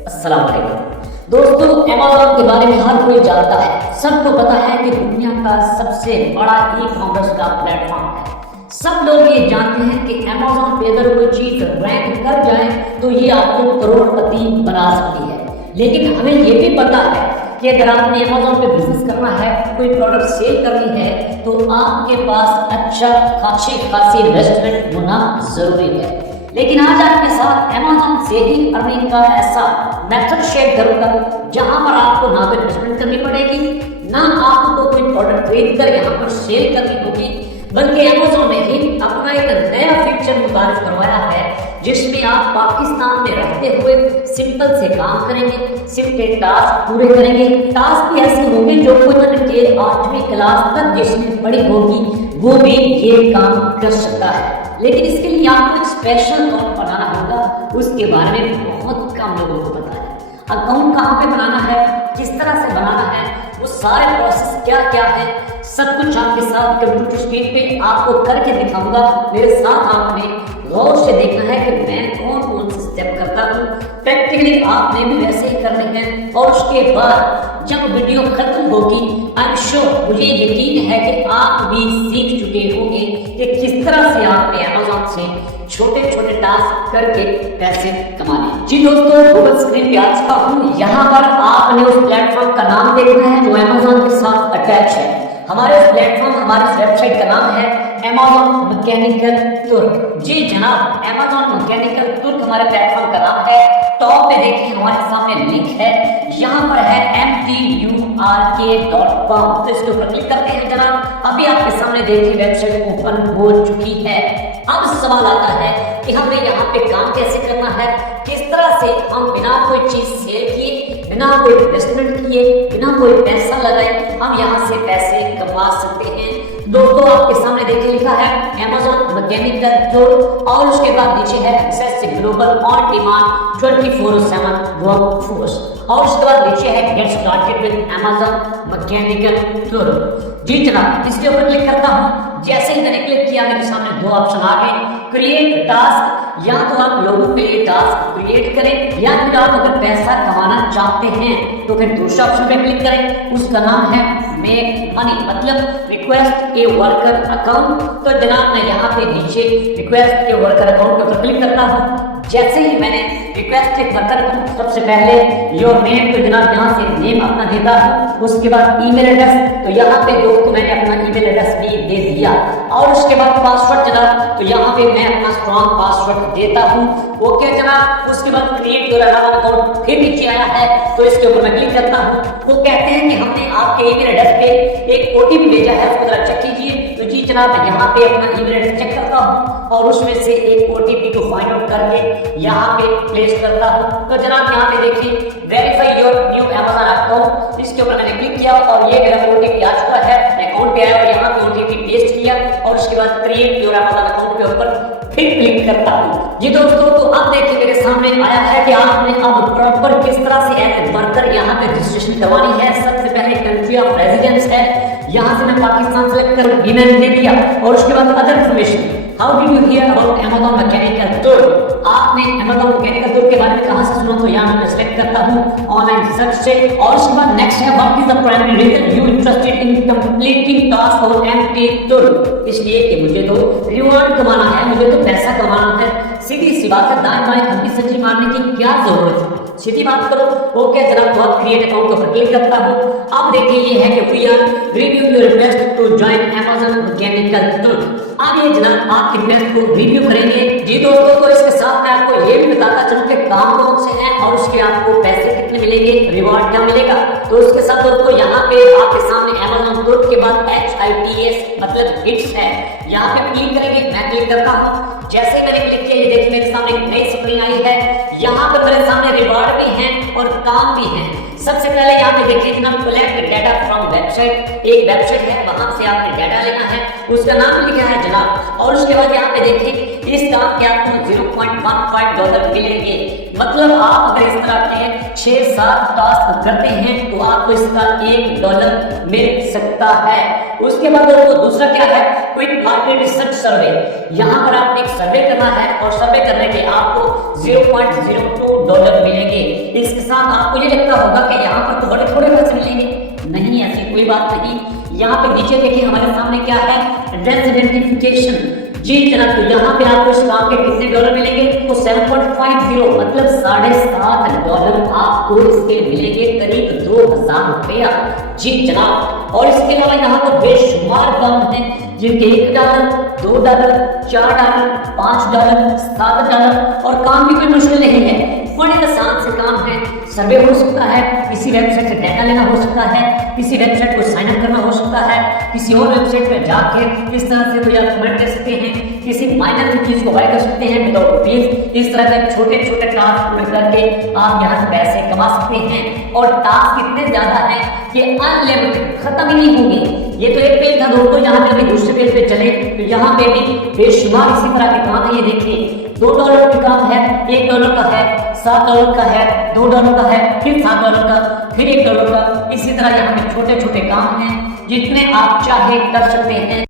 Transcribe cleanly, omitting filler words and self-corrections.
अस्सलाम वालेकुम दोस्तों, अमेज़न के बारे में हर कोई जानता है। सबको पता है कि दुनिया का सबसे बड़ा ई कॉमर्स का प्लेटफॉर्म है। सब लोग ये जानते हैं कि अमेज़न पे अगर कोई चीज रैंक कर जाए तो ये आपको करोड़पति बना सकती है। लेकिन हमें ये भी पता है कि अगर आपने अमेज़न पे बिजनेस करना है, कोई प्रोडक्ट सेल करनी है, तो आपके पास अच्छा खासी इन्वेस्टमेंट होना जरूरी है। लेकिन आज आपके साथ अमेज़न से ही अर्निंग का ऐसा मेथड शेयर करूंगा जहां पर आपको ना तो इन्वेस्टमेंट करनी पड़ेगी, ना आपको कोई प्रोडक्ट खरीद कर यहाँ पर सेल करनी होगी, बल्कि अमेज़न ने ही अपना एक नया फीचर मुतारिफ करवाया है जिसमें आप पाकिस्तान में रहते हुए सिंपल से काम करेंगे, सिंपल टास्क पूरे करेंगे। टास्क भी ऐसे होंगे जो कोई के 8वीं क्लास तक जिसने पढ़ी होगी वो भी ये काम कर सकता है। लेकिन इसके लिए आपको एक स्पेशल अकाउंट बनाना होगा, उसके बारे में बहुत कम लोगों को पता है। अकाउंट कहाँ पे बनाना है, किस तरह से बनाना है, वो सारे प्रोसेस क्या क्या है, सब कुछ आपके साथ कंप्यूटर स्क्रीन पे आपको करके दिखाऊंगा। मेरे साथ आपने गौर से देखना है कि मैं कौन कौन से स्टेप करता हूँ। प्रैक्टिकली आपने भी वैसे ही करने हैं और उसके बाद जब वीडियो खत्म होगी आई एम श्योर, मुझे यकीन है कि आप भी सीख चुके होंगे कि किस तरह से आपने अमेज़न से छोटे छोटे टास्क करके पैसे कमाने। जी दोस्तों, गूगल स्क्रीन पे आ चुका हूँ। यहाँ पर आपने उस प्लेटफॉर्म का नाम देखना है जो अमेज़न के साथ अटैच है। हमारे प्लेटफॉर्म, हमारी वेबसाइट का नाम है अमेज़न मैकेनिकल तुर्क। जी जनाब, अमेज़न मैकेनिकल तुर्क हमारे प्लेटफॉर्म का नाम है। टॉप पे देखिए हमारे सामने लिंक है, यहाँ पर है mturk.com। तो इसके ऊपर क्लिक करते हैं जनाब। अभी आपके सामने देखिए वेबसाइट ओपन हो चुकी है। अब सवाल आता है कि हमें यहाँ पे काम कैसे करना है, किस तरह से हम बिना कोई चीज सेल किए, बिना कोई इन्वेस्टमेंट किए, बिना कोई पैसा लगाए हम यहाँ से पैसे कमा सकते हैं। दोस्तों आपके सामने देखिए लिखा है अमेज़न मैकेनिकल तुर्क और उसके बाद नीचे है access global on demand 24/7 workforce और उसके बाद नीचे है get started with Amazon Mechanical Turk. जी जनाब, इसके ऊपर क्लिक करता हूँ। जैसे ही मैंने क्लिक किया मेरे सामने दो ऑप्शन आ गए, क्रिएट टास्क, या तो आप लोगों के लिए टास्क क्रिएट करें या फिर आप अगर पैसा कमाना चाहते हैं तो फिर दूसरा ऑप्शन पे क्लिक करें, उसका नाम है मेक मनी, मतलब रिक्वेस्ट ए वर्कर अकाउंट। तो जनाब मैं यहाँ पे नीचे रिक्वेस्ट ए वर्कर अकाउंट के ऊपर क्लिक करता हूँ। जैसे ही मैंने रिक्वेस्ट ए वर्कर अकाउंट, सबसे पहले योर नेम, तो जनाब यहाँ से नेम अपना देता हूँ। उसके बाद ईमेल एड्रेस, तो यहाँ पे दोस्तों मैंने अपना ईमेल एड्रेस भी दे दिया और उसके बाद पासवर्ड जनाब, तो यहाँ पे मैं अपना स्ट्रॉन्ग पासवर्ड देता हूँ। ओके जनाब, उसके बाद क्रिएट योर अकाउंट फिर नीचे आया है, तो इसके ऊपर मैं क्लिक करता हूँ। वो कहते हैं कि हमने आपके ईमेल एड्रेस पे एक ओटीपी भेजा है, उसको जरा चेक कीजिए। तो जी जनाब मैं यहाँ पे अपना ईमेल एड्रेस चेक करता हूँ और उसमें से एक ओटीपी को फाइंड आउट करके यहाँ पे प्लेस करता हूँ। तो जनाब यहाँ पे देखिए verify your new Amazon account, इसके ऊपर मैंने क्लिक किया और ये मेरा ओटीपी आ चुका है, अकाउंट पे आया और यहाँ पे ओटीपी पेस्ट किया और उसके बाद क्रिएट योर अमेज़न अकाउंट के ऊपर फिर क्लिक करता हूँ। जी दोस्तों, तो अब देखिए मेरे सामने आया है कि आपने अब प्रॉपर किस तरह से एज वर्कर यहाँ पे रजिस्ट्रेशन करवानी है। सबसे पहले कंट्री ऑफ रेजिडेंस है, यहाँ से मैं पाकिस्तान सेलेक्ट कर ईमेल दे दिया और उसके बाद other information, how did you here about Amazon Mechanical तुर्क, आपने अमेज़न मैकेनिकल तुर्क के बारे में कहां से सुना, तो यहाँ मैं सेलेक्ट करता हूँ ऑनलाइन सर्च से और उसके बाद नेक्स्ट है what is the primary reason you interested in completing task of MT Turk, इसलिए कि मुझे तो रिवॉर्ड कमाना है, मुझे तो पैसा कमाना है। सीधी सी बात है, दाएं बाएं खंडी सब्जी मारने की क्या जरूरत है, सीधी बात करो। ओके जनाब, तो अब क्रिएट अकाउंट पर क्लिक करता हूँ। अब देखिए ये है कि we are review your request to join Amazon Mechanical Turk. अब ये जनाब आपकी रिक्वेस्ट को रिव्यू करेंगे। जी दोस्तों, तो इसके साथ मैं आपको ये भी बताता चलूं कि काम कौन से हैं और उसके आपको पैसे कितने मिलेंगे, रिवॉर्ड क्या मिलेगा। तो उसके साथ दोस्तों यहाँ पे आपके सामने अमेज़न तुर्क के बाद HITS मतलब हिट्स है, यहाँ पे क्लिक करेंगे। मैं क्लिक करता हूँ। जैसे मैंने क्लिक किया ये देखिए मेरे सामने एक नई स्क्रीन आई है, यहाँ पे मेरे सामने रिवॉर्ड भी हैं और काम भी हैं। सबसे पहले यहाँ पे देखिए जनाब कलेक्ट डाटा फ्रॉम वेबसाइट, एक वेबसाइट है वहां से आपने डाटा लेना है, उसका नाम लिखा है जनाब और उसके बाद यहाँ पे देखिए इस काम के आपको $0.15 मिलेंगे। मतलब आप अगर इस तरह के 6-7 टास्क करते हैं तो आपको इसका $1 मिल सकता है। उसके बाद दूसरा क्या है, क्विक मार्केट रिसर्च सर्वे, यहाँ पर आपने एक सर्वे करना है और सर्वे करने के आपको $0.02 मिलेंगे। इस साथ आपको ये लगता होगा कि यहाँ पर तो बड़े थोड़े पैसे मिलेंगे। नहीं, ऐसी कोई बात नहीं। यहाँ पे नीचे देखिए हमारे सामने क्या है, रेजिडेंटिफिकेशन। जी जनाब, तो यहाँ पे आपको इस काम के कितने डॉलर मिलेंगे, तो 7.50 मतलब $7.5 आपको इसके मिलेंगे, करीब 2000 रुपया। जी जनाब, और इसके अलावा यहाँ तो बेशुमार काम है जिनके $1, $2, $4, $5, $7, और काम भी कोई मुश्किल नहीं है, बड़े आसान से काम है। सर्वे हो सकता है, किसी वेबसाइट से डाटा लेना हो सकता है, किसी वेबसाइट को साइन अप करना हो सकता है, किसी और वेबसाइट पे जाके इस तरह से कोई आप कमेंट कर सकते हैं, किसी माइनर की चीज को बाय कर सकते हैं विदाउट फीस। इस तरह के छोटे छोटे टास्क पूरे करके आप यहाँ से पैसे कमा सकते हैं, और टास्क इतने ज्यादा है कि अनलिमिटेड, खत्म ही नहीं होंगे। ये तो एक पेज था दोस्तों, यहाँ पे अभी दूसरे पेज पे चले तो यहाँ पे भी बेशुमार इसी तरह के काम है। ये देखिए $2 का काम है, $1 का है, $7 का है, $2 का है, फिर $7 का, फिर $1 का। इसी तरह यहाँ पे छोटे छोटे काम हैं जितने आप चाहे कर सकते हैं।